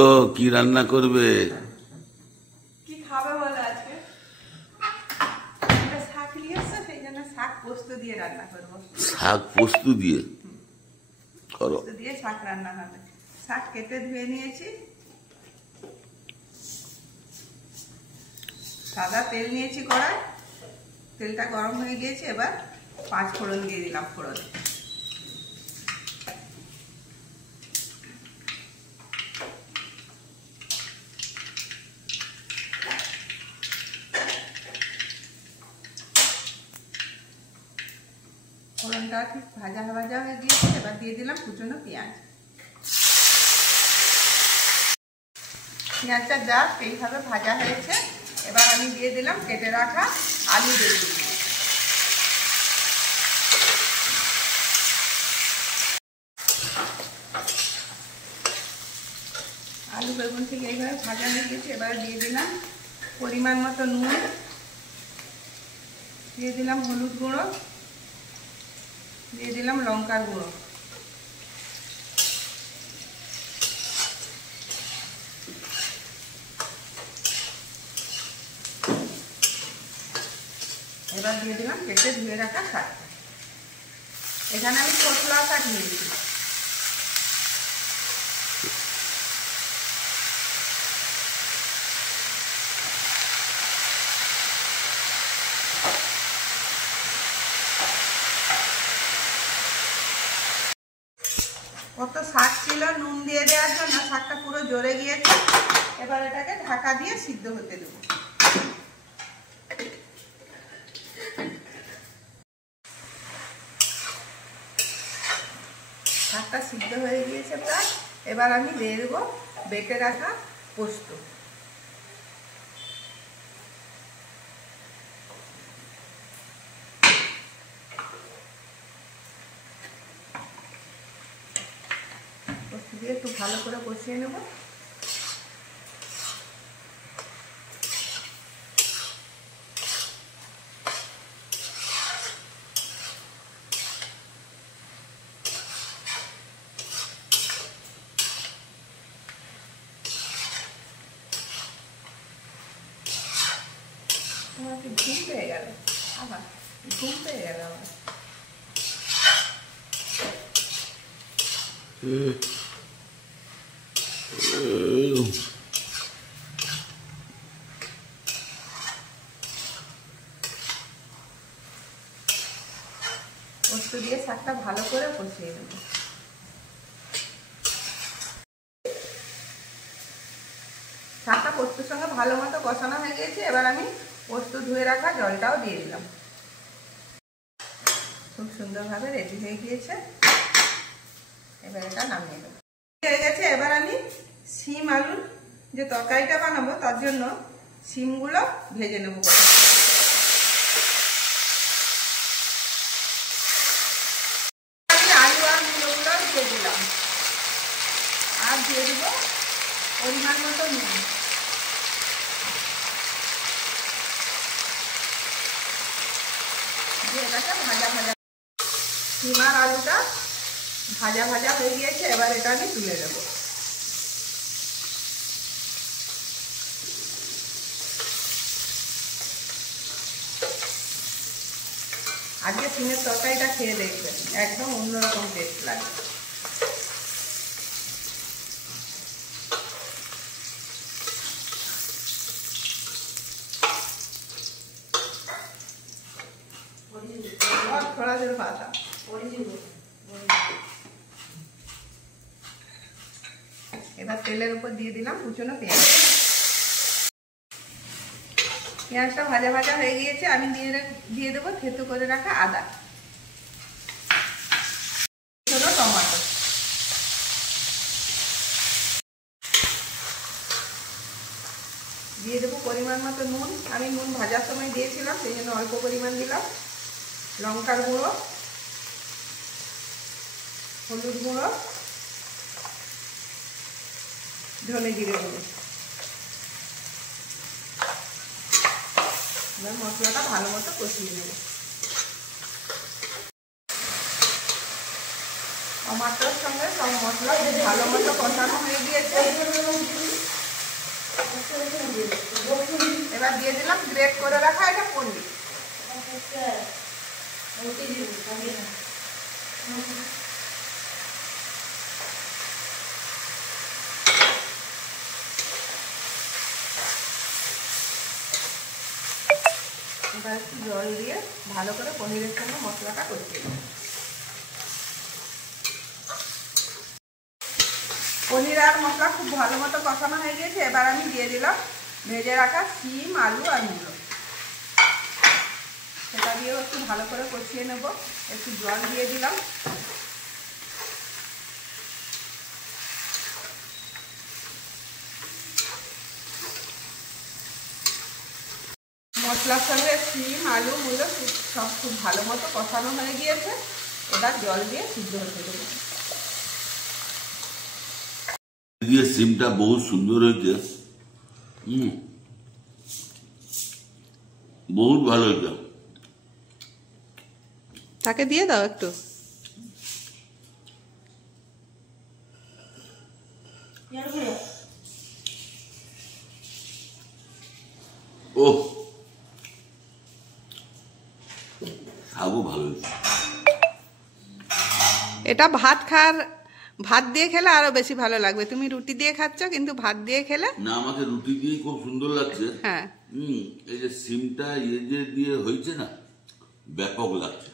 তো কি রান্না করবে? কি খাবে বলো আজকে? শাক নিয়ে এসছে, সেই জন্য শাক পোস্ত দিয়ে রান্না করবো। শাক পোস্ত দিয়ে করো? পোস্ত দিয়ে শাক রান্না হবে। শাক কেটে ধুয়ে নিয়েছি, সাদা তেল নিয়েছি কড়াই, তেলটা গরম হয়ে গিয়েছে। এবার 5 ফোড়ন দিয়ে দিলাম। ফোড়ন ফোড়নটা ঠিক ভাজা ভাজা হয়ে গিয়েছে। এবার দিয়ে দিলাম কুচনো পেঁয়াজ। পেঁয়াজটা জাস্ট এইভাবে ভাজা হয়েছে। এবার আমি দিয়ে দিলাম কেটে রাখা আলু বেগুন। আলু বেগুন থেকে এইভাবে ভাজা হয়ে গেছে। এবার দিয়ে দিলাম পরিমাণ মতো নুন, দিয়ে দিলাম হলুদ গুঁড়ো, দিয়ে দিলাম লঙ্কার গুঁড়ো। এবার দিয়ে দিলাম কেটে ধুয়ে রাখা শাক। এখানে আমি খোসলা শাক নিয়েছি। কত শাক ছিল, নুন দিয়ে দেওয়ার জন্য শাকটা পুরো জ্বরে গিয়েছে। এবার এটাকে ঢাকা দিয়ে সিদ্ধ হতে দেবো। শাকটা সিদ্ধ হয়ে গিয়েছে প্রায়। এবার আমি দিয়ে দেবো বেটে রাখা পোস্ত। পোস্ত দিয়ে একটু ভালো করে কষিয়ে নেব। তোমার কি ঘুম পেয়ে গেল? আবার ঘুম পেয়ে গেল আমার। পোস্ত দিয়ে শাকটা ভালো করে কষিয়ে নেব। শাকটা পোস্তর সঙ্গে ভালো মতো কষানো হয়ে গিয়েছে। এবার আমি পোস্ত ধুয়ে রাখা জলটাও দিয়ে দিলাম। খুব সুন্দরভাবে রেডি হয়ে গিয়েছে। এবার এটা নামিয়ে দেবো। হয়ে গেছে। এবার আমি শিম আলুর যে তরকারিটা বানাবো তার জন্য শিমগুলো ভেজে নেব। আলু আর মূলগুলো দিয়ে দিলাম, আর দিয়ে দেবো পরিমাণ মতো নুন। এটাকে ভাজা ভাজা, শিম আর আলুটা ভাজা ভাজা হয়ে গিয়েছে। এবার এটা আমি তুলে দেব। আজকে শিমের তরকারিটা খেয়ে দেখবেন, একদম অন্যরকম টেস্ট লাগবে। थोड़ा देर पाता এবার তেলের উপর দিয়ে দিলাম কুচনো পেঁয়াজ। পেঁয়াজটা ভাজা ভাজা হয়ে গিয়েছে। আমি দিয়ে দেবো থেতো করে রাখা আদা, টমেটো, দিয়ে দেবো পরিমাণ মতো নুন। আমি নুন ভাজার সময় দিয়েছিলাম, সেই জন্য অল্প পরিমাণ দিলাম। লঙ্কার গুঁড়ো, হলুদ গুঁড়ো, ধনে জিরে গুঁড়ো। এবার মশলাটা ভালো মতো কষিয়ে নেব। টমাটোর সঙ্গে সব মশলা ভালো মতো কষানো হয়ে গিয়েছে। এবার দিয়ে দিলাম গ্রেট করে রাখা এটা পনির। এবার একটু জল দিয়ে ভালো করে পনিরের সঙ্গে মশলাটা কষিয়ে নেব। পনির আর মশলা খুব ভালো মতো কষানো হয়ে গিয়েছে। এবার আমি দিয়ে দিলাম ভেজে রাখা শিম, আলু আর মূলো। সেটা দিয়েও একটু ভালো করে কষিয়ে নেব। একটু জল দিয়ে দিলাম। মশলার সঙ্গে শিম, আলু, মূলো সব খুব ভালো মতো কষানো হয়ে গিয়েছে। এবার জল দিয়ে সিদ্ধ হতে দেবো। দিয়ে সিমটা বহু সুন্দর হয়েছে। বহুত ভালো হয়েছে। তাকে দিয়ে দাও একটু। ও শাকও ভালো হয়েছে। এটা ভাত দিয়ে খেলে আরো বেশি ভালো লাগবে। তুমি রুটি দিয়ে খাচ্ছ, কিন্তু ভাত দিয়ে খেলে না, আমাকে রুটি দিয়ে খুব সুন্দর লাগছে। হ্যাঁ, এই যে সিমটা দিয়ে হয়েছে না, ব্যাপক লাগছে।